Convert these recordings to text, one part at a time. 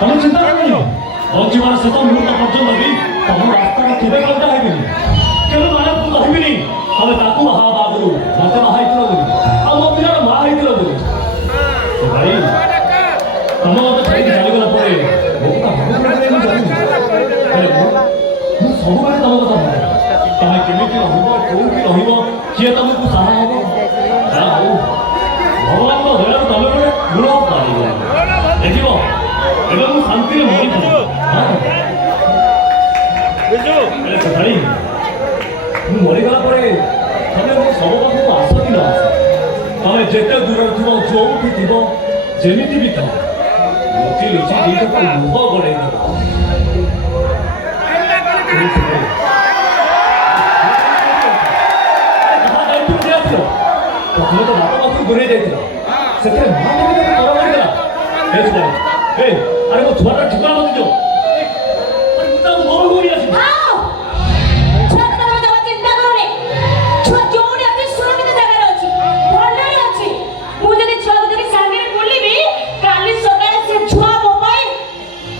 ତମେ ଚିନ୍ତା କରନି ବଞ୍ଚିବାର ଶେଷ ମୁହୂର୍ତ୍ତ ପର୍ଯ୍ୟନ୍ତ ବି ତମ ରାସ୍ତାଟା କେବେ କଣ୍ଟା ହେବିନି କେବେ ମାୟାକୁ କହିବିନି ତମେ ତାକୁ ବାହା ହେବା ଆଗରୁ ମତେ ବାହା ହେଇଥିଲ ବୋଲି ଆଉ ମୋ ପିଲାର ମା ହେଇଥିଲ ବୋଲି ଭାଇ ତମ ମତେ ଛାଡ଼ିକି ଚାଲିଗଲା ପରେ ମୋ କଥା ଭାବୁଥିଲେ ମୁଁ ଜାଣିନି ହେଲେ ମୁଁ ସବୁବେଳେ ତମ କଥା ଭାବେ ତମେ କେମିତି ରହିବ କୋଉଠି ରହିବ କିଏ ତମକୁ ସାହା ହବ ଯାହା ହଉ ଭଗବାନଙ୍କ ଦୟାରୁ ତମେ ଗୋଟେ ଗୁଣ ପାଇବ ଦେଖିବ ଏବେ ମୁଁ ଶାନ୍ତିରେ ମରିଯିବି ଭାଇ ମୁଁ ମରିଗଲା ପରେ ତମେ ମୋ ଶବ ପାଖକୁ ଆସ କି ନ ଆସ ତମେ ଯେତେ ଦୂରରେ ଥିବ ଯୋଉଠି ଥିବ ଯେମିତି ବି ଥାଅ ଲୁଚି ଲୁଚି ଦିଟାକୁ ଲୁହ ଗଡ଼େଇ ଦେବ ପ୍ରଥମେ ତ ବାପା ପାଖରୁ ଦୂରେଇ ଯାଇଥିଲା ସେଥିରେ ମା କେମିତି ତର କରିଦେଲା ଆରେ ମୋ ଛୁଆଟା ଠିକଣା ମତେ ଦିଅ ମୁଁ ତାକୁ ଘର ଘୁରି ଆସିବି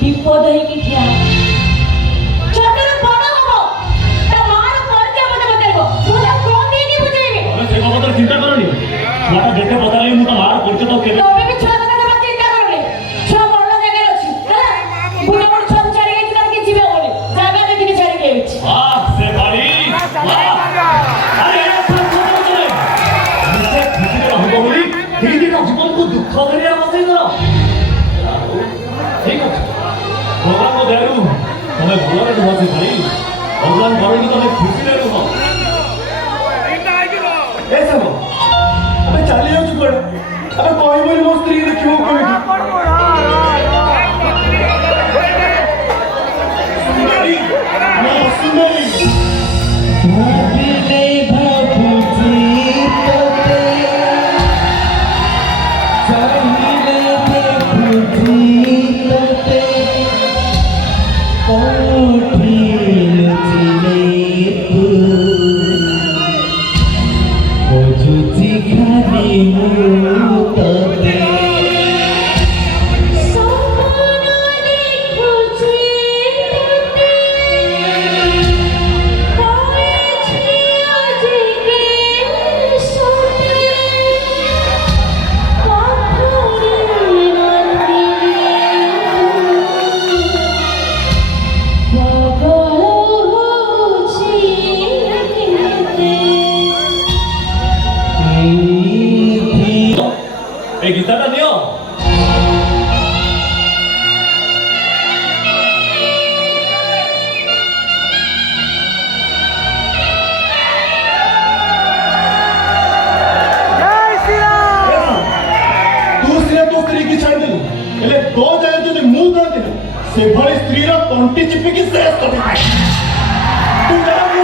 ବିପଦ ହେଇକି ଠିଆ ଛୋଟରୁ ବଡ଼ ହବ ତା ମାର ପରିଚୟ ମତେ ବତେଇବ ମୁଁ ତାକୁ କଣ ଦେଇକି ବୁଝେଇବି ତମେ ସେ ବାବଦରେ ଚିନ୍ତା କରନି ଛୁଆଟା ଯେତେ ବଦଳାଇ ମୁଁ ତା ମାର ପରିଚୟ ତ କେବେ ତମେ ବି ଛୁଆ କଥା ଜମା ଚିନ୍ତା କରନି ଛୁଆ ଭଲ ଜାଗାରେ ଅଛି ହେଲା ବୁଢ଼ା ବୁଢ଼ୀ ଛୁଆକୁ ଛାଡ଼ିକି ଯାଇଥିଲା କି ଯିବେ ବୋଲି ଜାଗା ଦେଖିକି ଛାଡ଼ିକି ଯାଇଛି ସେ ବାଡ଼ି ଆରେ ରହିବ ବୋଲି ଦିଦିର ଜୀବନକୁ ଦୁଃଖ ଧରିଆ ବସେଇଦେଲ ଠିକ ଅଛି ଭଗବାନଙ୍କ ଦୟାରୁ ତମେ ଭଲରେ ରୁହ ସେ ଭାଇ ଭଗବାନ କରନ୍ତୁ ତମେ ଖୁସିରେ ରୁହ ଏ ସାଙ୍ଗ ଆମେ ଚାଲି ଯାଉଛୁ କୁଆଡ଼େ ଆମେ କହିବନି ମୋ ସ୍ତ୍ରୀ ଦେଖିବ କେମିତି ସୁନ୍ଦରୀ এই গীতাটা নিও ସେଭଳି ସ୍ତ୍ରୀର ତଣ୍ଟି ଚିପିକି ଶେଷ କରିଥାଏ ତୁ ଜାଣିଛୁ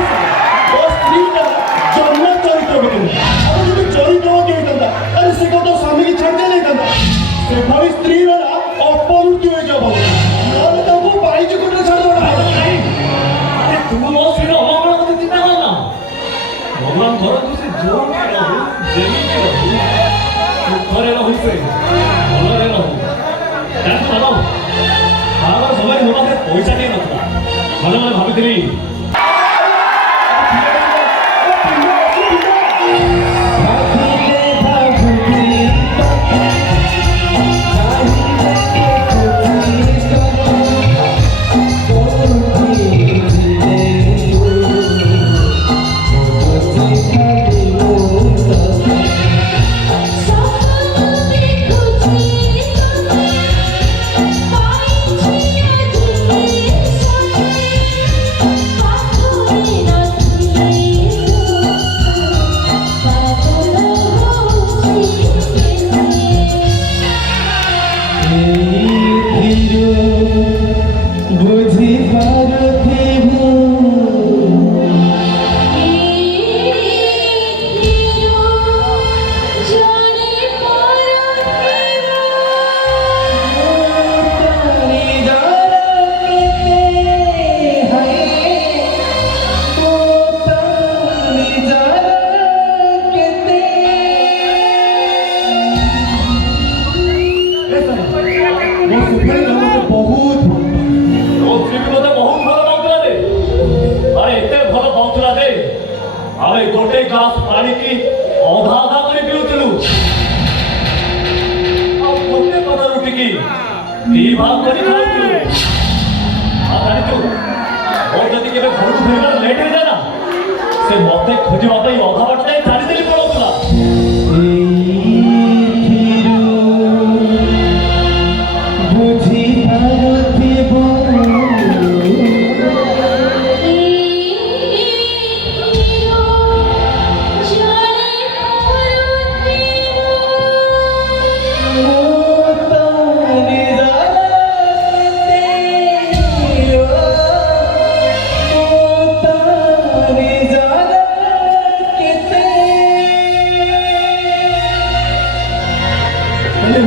ଓ ସ୍ତ୍ରୀଟା ଜନ୍ମ ଚରିତ୍ର ବିକିନି ଆଉ ଯଦି ଚରିତ୍ରବତୀ ହେଇଥାନ୍ତା ଆରେ ସେ କଣ ସ୍ୱାମୀକି ଛାଡ଼ି ଯାଇଥାନ୍ତା ସେଭଳି ସ୍ତ୍ରୀର ଅପମୃତ୍ୟୁ ହେଇଯିବ ନହେଲେ ତାକୁ ବାଇଜ କୋଟରେ ଛାଡ଼ିଦେବା ତୁ ମୋ ସ୍ତ୍ରୀର ଅମଙ୍ଗଳ କଥା ଚିନ୍ତା କର ନା ଭଗବାନ କରନ୍ତୁ ସେ ଯୋଉଠି ରହୁ ଯେମିତି ରହୁ ସୁଖରେ ରହୁ ସେ ଭଲରେ ରହୁ ଜାଣିଛୁ ବାବା ବାହାଘର ସମୟରେ ମୋ ପାଖରେ ପଇସା ଟିକେ ନଥିଲା ମନେ ମନେ ଭାବିଥିଲି ଆମେ ଗୋଟେ ଗ୍ଲାସ ପାଣିକି ଅଧା ଅଧା କରି ପିଉଥିଲୁ ଆଉ ଗୋଟେ ପଦ ରୁଟିକି ଦି ଭାଗ କରି ଖାଉଥିଲୁ। ଆଉ ଜାଣିଛୁ ମୋର ଯଦି କେବେ ଘରକୁ ଫେରିବାର ଲେଟ୍ ହେଇଯାଏ ନା ସେ ମତେ ଖୋଜିବା ପାଇଁ ଅଧା ବାଟ ଯାଇ ଛାଡ଼ିଦେଲି ପଳାଉଥିଲା।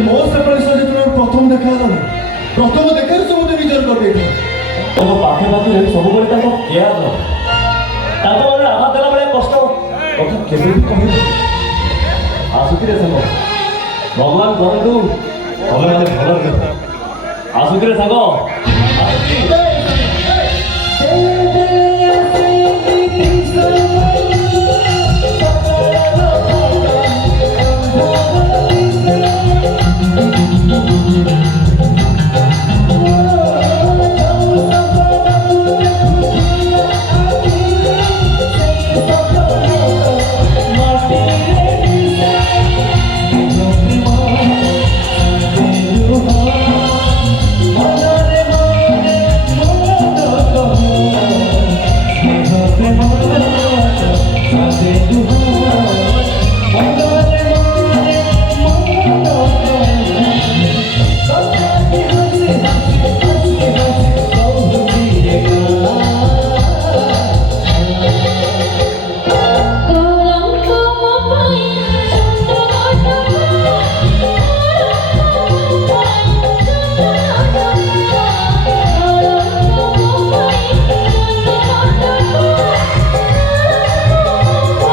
ମୋ ସେପଟେ ସହ ଯେତେବେଳେ ପ୍ରଥମ ଦେଖା ହେଲା ନା ପ୍ରଥମ ଦେଖାରେ ସେ ମୋତେ ନିଜର କରିଦେଇଥିଲା। ତାଙ୍କ ପାଖେ ପାଖରେ ସବୁବେଳେ ତାଙ୍କ କେୟାର ନବ ତାଙ୍କ ମନରେ ଆଘାତ ଦେଲା ଭଳିଆ କଷ୍ଟ କଥା କେବେ ବି କହିବ ଆସୁଥିଲେ ସାଙ୍ଗ ଭଗବାନ କରନ୍ତୁ ତମେ ମାନେ ଭଲରେ ଦେଖ ଆସୁଥିଲେ ସାଙ୍ଗ